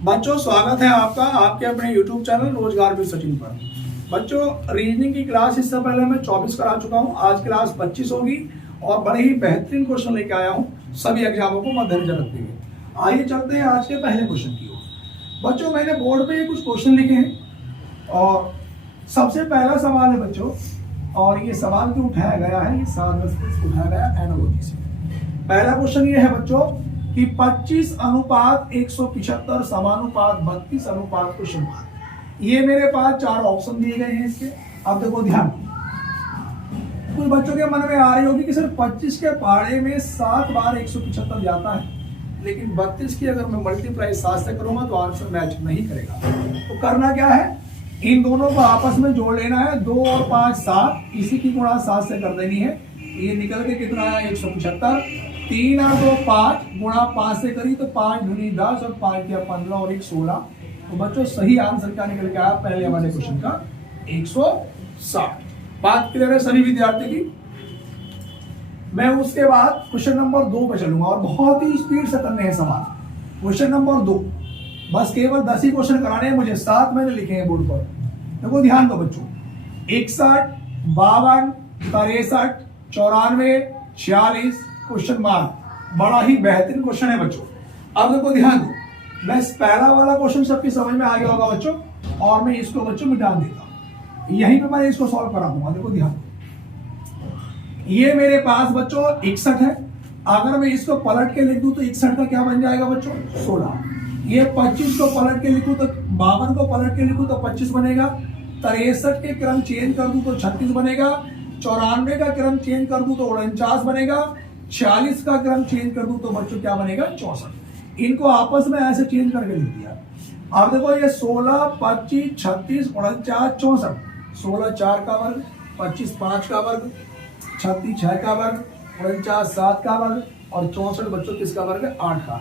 बच्चों स्वागत है आपका आपके अपने YouTube चैनल रोजगार विद सचिन पर। बच्चों रीजनिंग की क्लास इससे पहले मैं 24 करा चुका हूं, आज क्लास 25 होगी और बड़े ही बेहतरीन क्वेश्चन लेके आया हूं सभी एग्जामों को मद्देनजर रखते हुए। आइए चलते हैं आज के पहले क्वेश्चन की ओर। बच्चों मैंने बोर्ड पे कुछ क्वेश्चन लिखे हैं और सबसे पहला सवाल है बच्चों, और ये सवाल क्यों उठाया गया है, ये सवाल उठाया गया एनालॉजी से। पहला क्वेश्चन ये है बच्चों कि 25:175 समानुपात 32 क्वेश्चन मार्क। ये मेरे पास चार ऑप्शन दिए गए हैं इसके। अब देखो ध्यान, कुछ बच्चों के मन में आ रही होगी कि सर 25 के पहाड़े में 7 बार 175 जाता है, लेकिन 32 की अगर मैं मल्टीप्लाई 7 से करूंगा तो आंसर मैच नहीं करेगा। तो करना क्या है, इन दोनों को आपस में जोड़ लेना है। 2 और 5 7, इसी की गुणा 7 से कर देनी है। ये निकल के कितना आया 175। 3 और 2 5, गुणा 5 से करी तो 5 दूनी 10 और 5 किया 15 और 1 16। तो बच्चों सही आंसर क्या निकल के आया पहले वाले क्वेश्चन का 160। बात क्लियर है सभी विद्यार्थी की। मैं उसके बाद क्वेश्चन नंबर 2 पे चलूंगा और बहुत ही स्पीड से करने हैं सवाल। क्वेश्चन नंबर 2, बस केवल 10 ही क्वेश्चन कराने हैं मुझे, 7 मैंने लिखे हैं बोर्ड पर। देखो ध्यान दो बच्चों, 61 52 63 94 46 क्वेश्चन मार्क। बड़ा ही बेहतरीन क्वेश्चन है बच्चों। अब देखो ध्यान दो, मैं पहला वाला क्वेश्चन सबकी समझ में आ गया होगा बच्चों, और मैं इसको बच्चों मिटा देता हूं, यहीं पे मैं इसको सॉल्व करा दूंगा। देखो ध्यान दो, ये मेरे पास बच्चों 61 है। अगर मैं इसको पलट के लिख दूं तो 61 का क्या बन जाएगा बच्चों 16। ये 25 को पलट के लिखूं तो 52 को पलट के लिखूं तो 25 बनेगा। 63 के क्रम चेंज कर दूं तो 36 बनेगा। 94 का क्रम चेंज कर दूं तो 49 बनेगा। 46 का क्रम चेंज कर दूं तो बच्चों क्या बनेगा 64। इनको आपस में ऐसे चेंज करके लिख दिया। अब देखो ये 16 25 36 49 64। 16 4 का वर्ग, 25 5 का वर्ग, 36 6 का वर्ग, 49 7 का वर्ग और 64 बच्चों किसका वर्ग 8 का।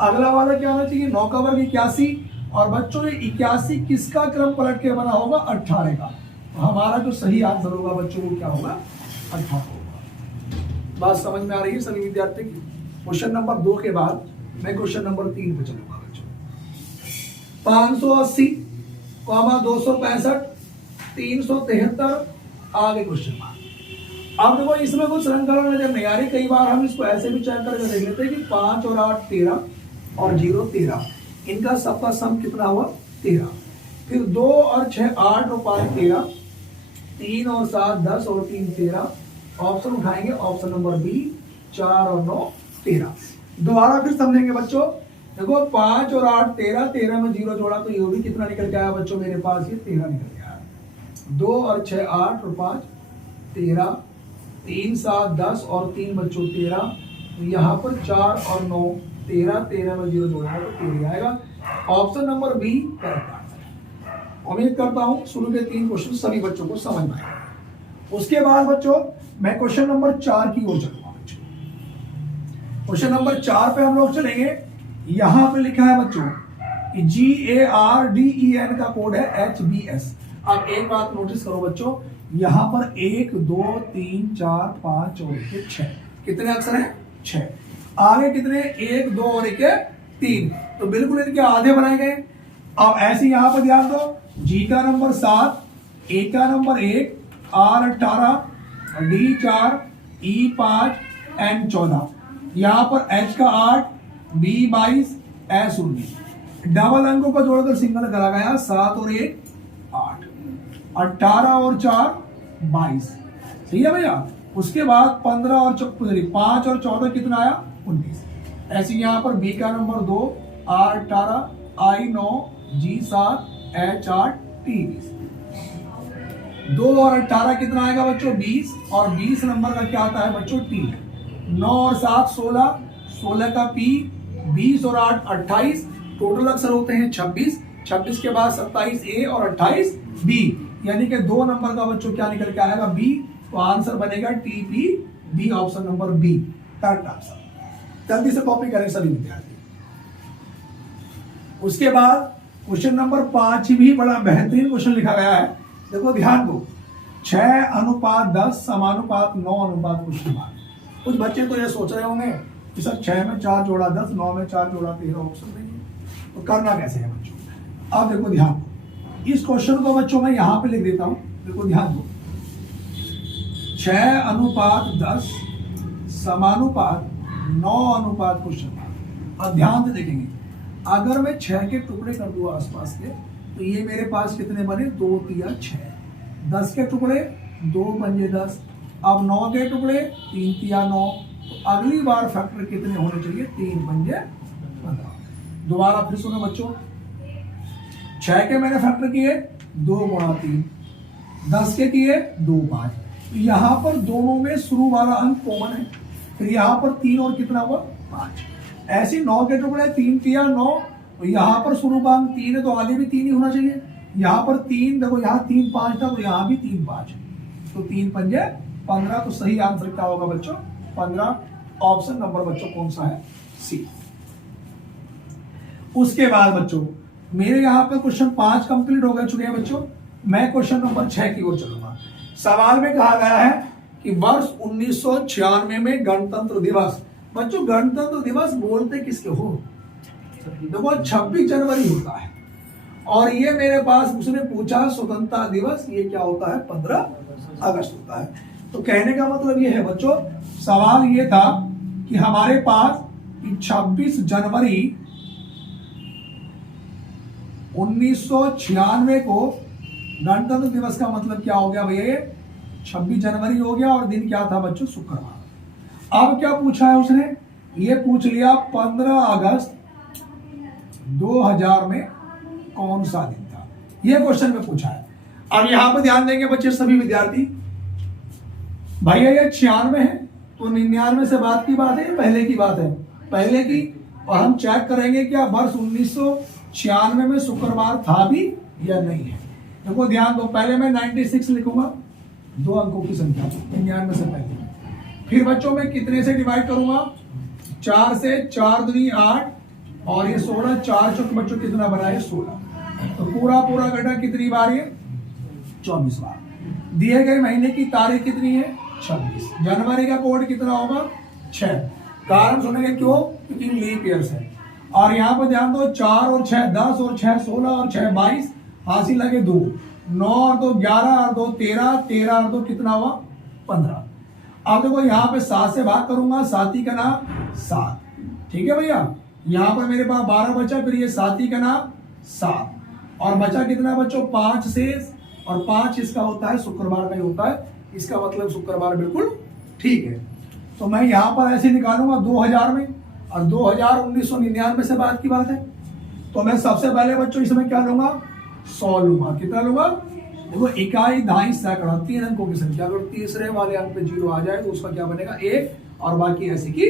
अगला वाला क्या होना चाहिए 9 का वर्ग 81। और बच्चों ये 81 किसका क्रम पलट के बना होगा 18 का। तो हमारा जो सही आंसर होगा बच्चों वो क्या होगा 18 होगा। बात समझ में आ रही है सभी विद्यार्थी की। क्वेश्चन नंबर 2 के बाद मैं क्वेश्चन नंबर 3 पे चलूंगा बच्चों। 580, 265, 373 आगे क्वेश्चन मार्क। अब देखो इसमें कुछ श्रृंखला नजर नहीं आ रही। कई बार हम इसको ऐसे भी चेक करके देख लेते हैं कि 5 और 8 13 और 0 13, इनका सबका सम कितना हुआ 13। फिर 2 और 6 8 और 5 13, 3 और 7 10 और 3 13। ऑप्शन उठाएंगे, ऑप्शन नंबर बी 4 और 9 13। दोबारा फिर समझेंगे बच्चों। देखो 5 और 8 13, 13 में 0 जोड़ा तो ये भी कितना निकल के आया बच्चों मेरे पास ये 13 निकल के आया। 2 और 6 8 और 5 13, 3 7 10 और 3 बच्चों 13। तो यहाँ पर 4 और 9 13, 13 में 0 जोड़ा तो 13 आएगा। Option number B correct answer. उम्मीद करता हूं शुरू के 3 क्वेश्चन सभी बच्चों को समझ में आएगा। उसके बाद बच्चों मैं क्वेश्चन नंबर 4 की ओर चलूंगा बच्चों। क्वेश्चन नंबर 4 पे हम लोग चलेंगे। यहां पे लिखा है बच्चों कि GARDEN का कोड है HBS। अब एक बात नोटिस करो बच्चों, यहां पर 1 2 3 4 5 और 1 6 कितने अक्षर हैं 6। आगे कितने 1 2 और 1 3, तो बिल्कुल इनके आधे बनाए गए। अब ऐसे यहां पर ध्यान दो, G का नंबर 7, A का number 1, R 18, D 4, E 5, N 14। यहां पर H का 8, B 22, S 19। डबल अंकों को जोड़कर सिंगल करा गया 7 और 1 8, 18 और 4 22। सही है भैया। उसके बाद 15 और 5 और 14 कितना आया 19। ऐसे यहां पर B का number 2, R 18, I 9, G 7, H 8, T 20। 2 और 18 कितना आएगा बच्चों 20, और 20 नंबर का क्या आता है बच्चों T। 9 और 7 16, 16 का P, 20 और 8 28, टोटल अक्षर होते हैं 26। 26 के बाद 27 A और 28 B, यानी कि 2 नंबर का बच्चों क्या निकल के आएगा B। तो आंसर बनेगा TP B, option number B correct answer. जल्दी से कॉपी करें सभी विद्यार्थी। उसके बाद क्वेश्चन नंबर 5 भी बड़ा बेहतरीन क्वेश्चन लिखा गया है। देखो ध्यान दो, 6:10 समानुपात 9 क्वेश्चन मार्क। कुछ बच्चे तो ये सोच रहे होंगे कि सर 6 में 4 जोड़ा 10, 9 में 4 जोड़ा 13 ऑप्शन नहीं है। तो करना कैसे है बच्चों, अब देखो ध्यान दो, इस क्वेश्चन को बच्चों मैं यहां पे लिख देता हूं, देखो ध्यान दो, 6:10 समानुपात 9:, क्वेश्चन। अब ध्यान से देखेंगे, अगर मैं 6 के टुकड़े कर दूं आसपास के, तो ये मेरे पास कितने बने, 2 तिया 6, 10 के टुकड़े 2 पंजे 10, अब 9 के टुकड़े 3 तिया 9, तो अगली बार फैक्टर कितने होने चाहिए, 3 पंजे 15। दोबारा फिर सुनो बच्चों, 6 के मैंने फैक्टर किए 2 गुणा 3, 10 के किए 2 5, तो यहां पर दोनों में शुरू वाला अंक कॉमन है, फिर यहां पर 3 और कितना हुआ 5, ऐसे 9 के टुकड़े 3 तिया 9, तो यहां पर शुरू का अंक 3 है तो आगे भी 3 ही होना चाहिए, यहां पर 3, देखो यहां 3 5 था तो यहां भी 3 5, तो 3 पंजे 15, तो सही आंसर क्या होगा बच्चों 15, ऑप्शन नंबर बच्चों कौन सा है, सी। उसके बाद बच्चों मेरे यहां पे क्वेश्चन 5 कंप्लीट हो गए चुके हैं बच्चों, मैं क्वेश्चन नंबर 6 की ओर चलूंगा। सवाल में कहा गया है कि वर्ष 1996 में गणतंत्र दिवस, बच्चों गणतंत्र दिवस बोलते किसके हो, देखो 26 जनवरी होता है, और ये मेरे पास उसने पूछा स्वतंत्रता दिवस, ये क्या होता है 15 अगस्त होता है। तो कहने का मतलब ये है बच्चों, सवाल ये था कि हमारे पास 26 जनवरी 1996 को गणतंत्र दिवस का मतलब क्या हो गया भैया, ये 26 जनवरी हो गया, और दिन क्या था बच्चों शुक्रवार। अब क्या पूछा है उसने, ये पूछ लिया 15 अगस्त 2000 में कौन सा दिन था, ये क्वेश्चन में पूछा है। अब यहां पर ध्यान देंगे बच्चे सभी विद्यार्थी, भैया ये 96 है तो 99 से बाद की बात है, पहले की बात है, पहले की, और हम चेक करेंगे क्या वर्ष 1996 में शुक्रवार था भी या नहीं है। देखो ध्यान दो, पहले मैं 96 लिखूंगा, 2 अंकों की संख्या 99 से पहले, फिर बच्चों मैं कितने से डिवाइड करूंगा, 4 से, 4 दूनी 8, और ये 16, 4 चौक बच्चों कितना बना है 16, तो पूरा घटा कितनी बार, ये 24 बार। दिए गए महीने की तारीख कितनी है 26, जनवरी का कोड कितना होगा 6, कारण सुनेंगे क्यों, क्योंकि लीप ईयर्स है। और यहाँ पर ध्यान दो, 4 और 6 10, और 6 16, और 6 22, हासिल लगे 2, 9 और 2 11, और 2 13, 13 और 2 कितना हुआ 15। अब देखो यहाँ पे 7 से भाग करूंगा, 7 ही का नाम 7, ठीक है भैया, यहाँ पर मेरे पास 12 बचा, फिर ये 7 ही का नाम 7, और बचा कितना बच्चों 5 शेष, और 5 इसका होता है शुक्रवार का ही होता है, इसका मतलब शुक्रवार बिल्कुल ठीक है। तो मैं यहाँ पर ऐसे निकालूंगा 2000 में, और 2000 1999 से बाद की बात है, तो मैं सबसे पहले बच्चों इसमें क्या लूंगा 100 लूंगा, कितना लूंगा, देखो इकाई दहाई सैकड़ा 3 अंकों की संख्या, अगर तीसरे वाले अंक पे 0 आ जाए तो उसका क्या बनेगा 1, और बाकी ऐसी की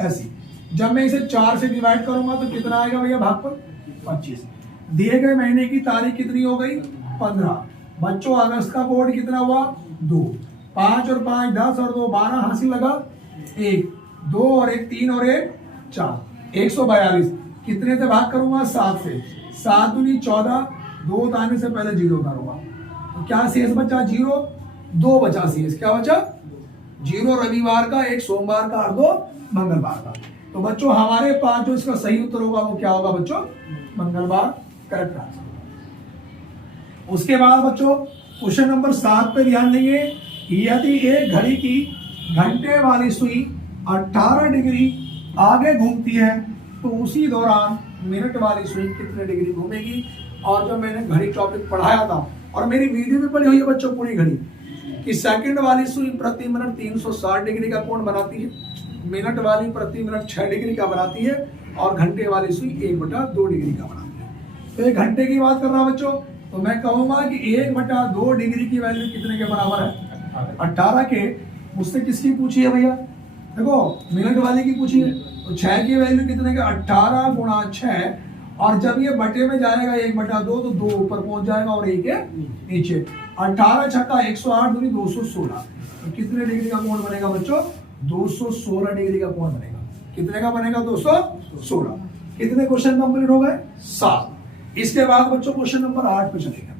ऐसी। जब मैं इसे 4 से डिवाइड करूंगा तो कितना आएगा भैया भागफल 25। दिए गए महीने की तारीख कितनी हो गई 15, बच्चों अगस्त का कोड कितना हुआ 2, 5 और 5 10, और 2 12, हासिल लगा 1, 2 और 1 3, और 1 4, 142, कितने से भाग करूंगा 7 से, 7 दूनी 14, 2 उतारने से पहले 0 उतारूंगा, तो क्या शेष बचा 0, 2 बचा शेष, क्या बचा 0 रविवार का, 1 सोमवार का, और 2 मंगलवार का। तो बच्चों हमारे पास जो इसका सही उत्तर होगा वो क्या होगा बच्चों मंगलवार, करेक्ट आंसर। उसके बाद बच्चों क्वेश्चन नंबर 7 पे ध्यान देंगे, यदि एक घड़ी की घंटे वाली सुई 18 डिग्री आगे घूमती है तो उसी दौरान मिनट वाली सुई कितने डिग्री घूमेगी। और जब मैंने घड़ी टॉपिक पढ़ाया था और मेरी वीडियो भी पड़ी हुई है बच्चों पूरी घड़ी, कि सेकंड वाली सुई प्रति मिनट 360 डिग्री का कोण बनाती है, मिनट वाली प्रति मिनट 6 डिग्री का बनाती है, और घंटे वाली सुई 1/2 डिग्री का बनाती है। तो एक घंटे की बात कर रहा बच्चों, तो मैं कहूंगा कि 1/2 डिग्री की वैल्यू कितने के बराबर है 18 के। मुझसे किसकी पूछी है भैया, देखो मिनट वाले की पूछी है, तो 6 की वैल्यू कितने के 18 गुणा 6, और जब ये बटे में जाएगा 1/2 तो 2 ऊपर पहुंच जाएगा और 1 है नीचे। 18 छक्का 108 दूनी 216, तो कितने डिग्री का कोण बनेगा बच्चों 216 डिग्री का कोण बनेगा। कितने का बनेगा 216। कितने क्वेश्चन कंप्लीट हो गए 7। इसके बाद बच्चों क्वेश्चन नंबर 8 पे चलेंगे।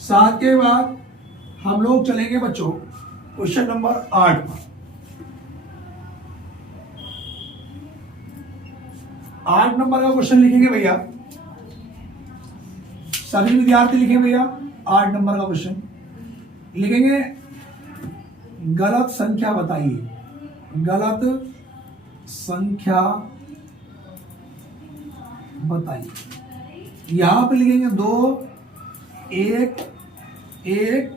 7 के बाद हम लोग चलेंगे बच्चों क्वेश्चन नंबर 8 पर। 8 नंबर का क्वेश्चन लिखेंगे भैया, सभी विद्यार्थी लिखेंगे भैया 8 नंबर का क्वेश्चन लिखेंगे। गलत संख्या बताइए, गलत संख्या बताइए। यहां पे लिखेंगे 2, 1, 1,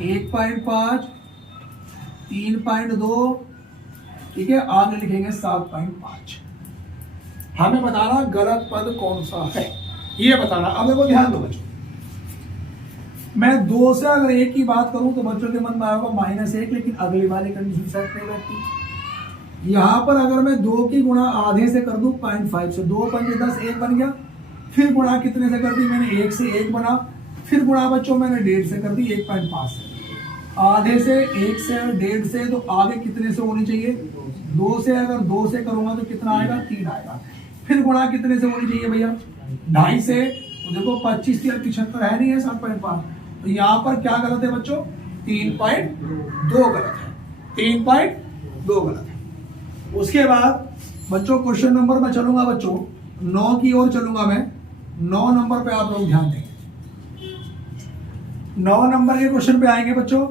1.5, 3.2, ठीक है, आगे लिखेंगे 7.5। हमें बताना गलत पद कौन सा है, ये बताना। अब देखो ध्यान दो बच्चों, मैं 2 से अगर 1 की बात करूं तो बच्चों के मन में आएगा -1, लेकिन अगली वाली कंडीशन सेट नहीं रहती। यहां पर अगर मैं 2 की गुणा आधे से कर दूं 0.5 से, 2 पंजे 10, 1 बन गया। फिर गुणा कितने से कर दी मैंने, 1 से 1 बना। फिर गुणा बच्चों मैंने 1.5 से कर दी, 1.5 से। आधे से, 1 से, 1.5 से, तो आगे कितने से होनी चाहिए, 2 से। अगर 2 से करूंगा तो कितना आएगा, 3 आएगा। फिर गुणा कितने से होनी चाहिए भैया, 2.5 से। तो देखो 25 या 75 है नहीं है, 7.5। तो यहाँ पर क्या गलत है बच्चों, 3.2 गलत है, 3.2 गलत है। उसके बाद बच्चों क्वेश्चन नंबर में चलूंगा बच्चों 9 की ओर चलूंगा मैं। 9 नंबर पे आप लोग ध्यान देंगे। 9 नंबर के क्वेश्चन पे आएंगे बच्चों,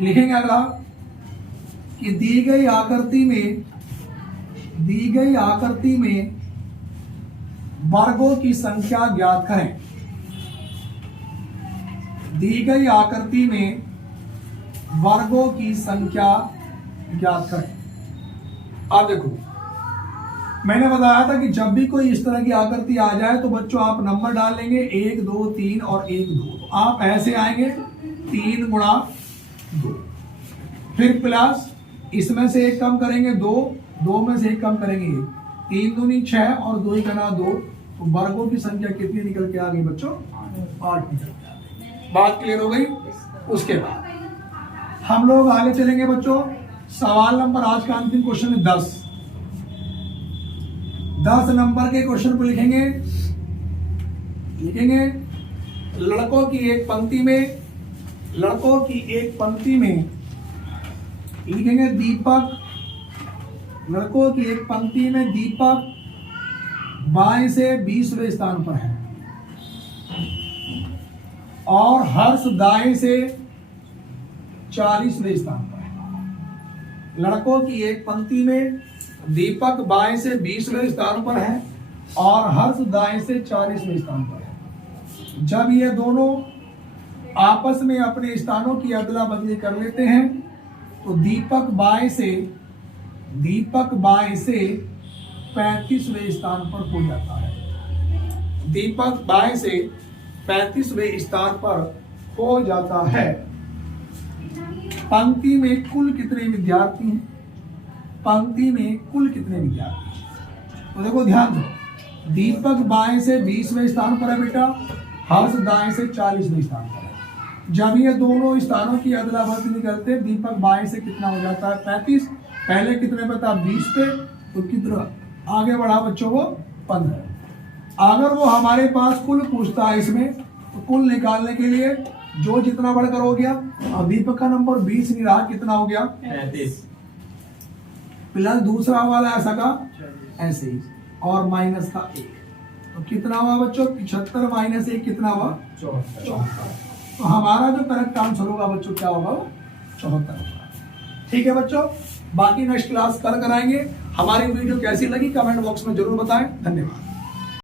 लिखेंगे अगला कि दी गई आकृति में वर्गों की संख्या ज्ञात करें। दी गई आकृति में वर्गों की संख्या ज्ञात करें। अब देखो मैंने बताया था कि जब भी कोई इस तरह की आकृति आ जाए तो बच्चों आप नंबर डाल लेंगे 1, 2, 3 और 1, 2। तो आप ऐसे आएंगे 3 गुणा 2, फिर प्लस इसमें से 1 कम करेंगे 2, 2 में से 1 कम करेंगे 1, 3 दूनी 6 और 2 गुना 2। तो वर्गों की संख्या कितनी निकल के आ गई बच्चों, 8 निकल के आ गई। बात क्लियर हो गई। उसके बाद हम लोग आगे चलेंगे बच्चों। सवाल नंबर आज का अंतिम क्वेश्चन है 10। 10 नंबर के क्वेश्चन को लिखेंगे लड़कों की एक पंक्ति में लिखेंगे दीपक। लड़कों की एक पंक्ति में दीपक बाएं से 20वें स्थान पर है और हर्ष दाएं से 40वें स्थान पर है। लड़कों की एक पंक्ति में दीपक बाएं से 20वें स्थान पर है और हर्ष दाएं से 40वें स्थान पर है। जब ये दोनों आपस में अपने स्थानों की अदला बदली कर लेते हैं तो दीपक बाएं से 35वें स्थान पर हो जाता है। दीपक बाएं से 35वें स्थान पर हो जाता है। पंक्ति में कुल कितने विद्यार्थी हैं, पंक्ति में कुल कितने विद्यार्थी हैं? तो देखो ध्यान दो, दीपक बाएं से 20वें स्थान पर है बेटा, हर्ष दाएं से 40वें स्थान पर है। जब ये दोनों स्थानों की अदला बदली करते दीपक बाएं से कितना हो जाता है, 35। पहले कितने पे था, 20 पे, तो कितना आगे बढ़ा बच्चों वो 15। अगर वो हमारे पास कुल पूछता है इसमें तो कुल निकालने के लिए जो जितना बढ़कर हो गया, अब दीपक का नंबर 20 नहीं रहा, कितना हो गया, 35 प्लस दूसरा वाला ऐसा का ऐसे ही और माइनस का 1, तो कितना हुआ बच्चों, 75 माइनस 1 कितना हुआ, 74। तो हमारा जो करेक्ट आंसर होगा बच्चों क्या होगा, 74 होगा। ठीक है बच्चों, बाकी नेक्स्ट क्लास कल कराएंगे। हमारी वीडियो कैसी लगी कमेंट बॉक्स में जरूर बताएं। धन्यवाद।